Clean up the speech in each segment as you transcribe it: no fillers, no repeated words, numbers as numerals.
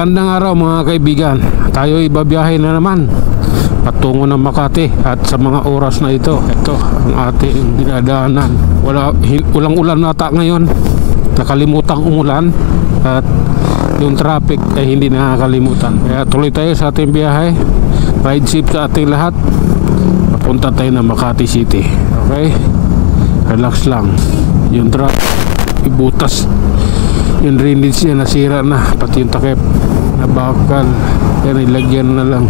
Magandang araw mga kaibigan. Tayo ibabiyahe na naman patungo ng Makati. At sa mga oras na ito ang ating dinadaanan. Walang ulan nata ngayon. Nakalimutang umulan. At yung traffic ay hindi nakakalimutan. Kaya tuloy tayo sa ating biyahe. Ride safe sa ating lahat. Papunta tayo ng Makati City. Okay? Relax lang. Yung truck ibutas, yung drainage niya nasira na, pati yung takip nabakal, kaya nilagyan na lang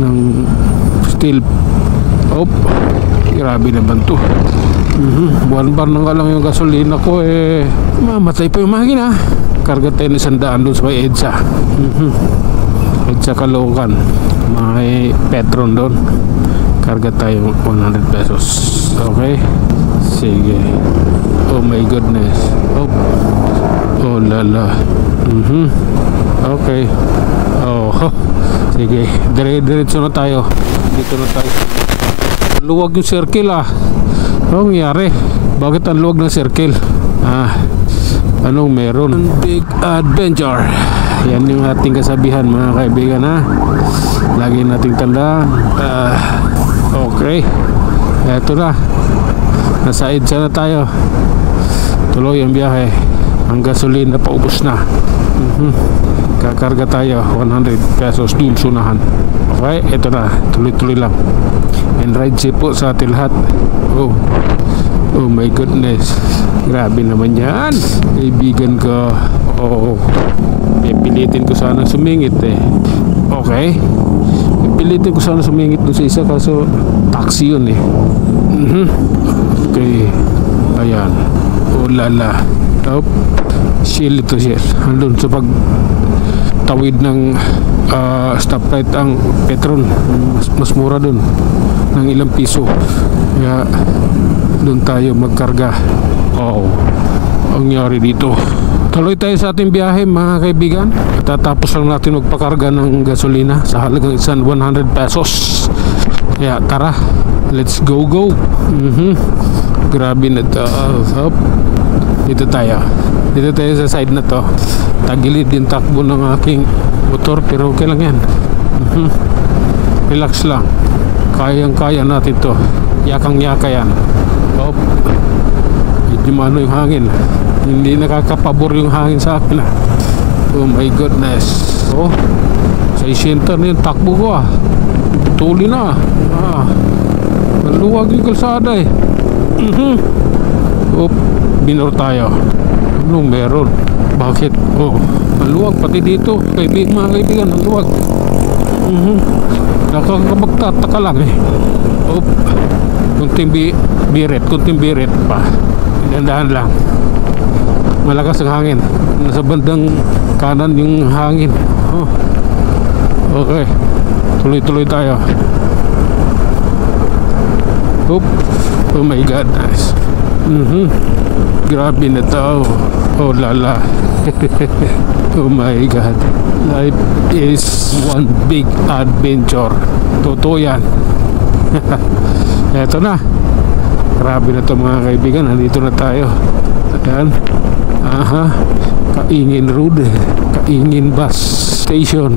ng steel. Grabe naman to. Buwan bar na nga lang yung gasolina ko, mamatay pa yung makina. Karga tayo ng 100 doon sa may EDSA. EDSA Caloocan, may Petron doon. Karga tayo 100 pesos. Okay, sige. Oh my goodness. Oh lala. Okay. Sige, diretso na tayo. Dito na tayo. Luwag yung circle Anong nangyari? Bakit ang luwag ng circle? Anong meron? Big adventure. Yan yung ating kasabihan mga kaibigan lagi nating tandaan. Okay, eto na, nasa EDSA na tayo. Tuloy ang biyahe. Ang gasolina paubos na. Kakarga tayo 100 pesos dun sunahan. Okay, eto na, tuloy-tuloy lang. And ride safe po sa ating lahat. Oh my goodness, grabe naman yan kaibigan ko. Pipilitin ko sana sumingit Okay, pipilitin ko sana sumingit doon sa isa, kaso taxi yun Okay, ayan. Lala. Shield ito siya. Andun sa pagtawid ng stoplight ang Petron. Mas mura dun ng ilang piso. Kaya dun tayo magkarga. Ang nangyari dito. Tuloy tayo sa ating biyahe mga kaibigan. Tatapos lang natin magpakarga ng gasolina sa halagang 100 pesos. Kaya tara, let's go. Grabe na to. Dito tayo sa side na to. Tagilid yung takbo ng aking motor, pero okay lang yan. Relax lang, kayang-kaya natin to. Yakang-yaka yan. Medyo mano yung hangin, hindi nakakapabor yung hangin sa akin Oh my goodness. Sa center na yung takbo ko tuli na maluwag yung kalsada binor tayo. Anong meron? Bakit? Maluwag pati dito mga kaibigan, maluwag. Nakakapagtataka lang kunting biret pa. Dandahan lang, malakas ang hangin. Nasa bandang kanan yung hangin. Okay, tuloy-tuloy tayo. Oh my god, nice. Grabe na to. Lala. Oh my god, life is one big adventure. Totoo yan. Eto na, grabe na to mga kaibigan. Nandito na tayo. Ayan. Kaingin Road, Kaingin Bus Station.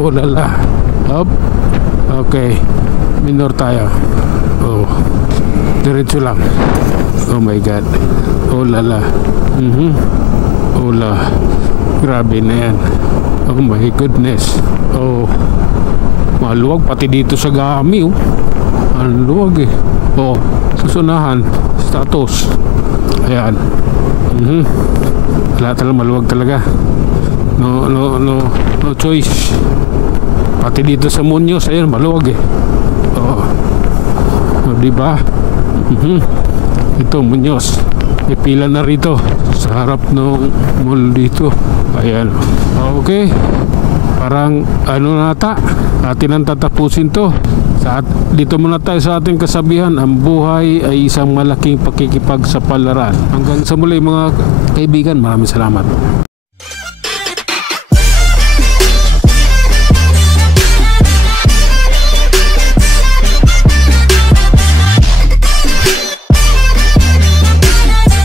Lala. Okay, minor tayo. Diretso lang. Oh my god. Lala. Grabe na yan. Oh my goodness. Maluwag pati dito sa Gami. Ang luwag susunahan status. Ayan. Wala talaga, maluwag talaga. No choice. Pati dito sa Muñoz, ayan, maluwag diba? Ito Muñoz, may pila na rito sa harap ng mall dito. Ayan. Okay, parang nata atin ang tatapusin to. Dito muna tayo sa ating kasabihan, ang buhay ay isang malaking pakikipagsapalaran. Hanggang sa muli mga kaibigan, maraming salamat.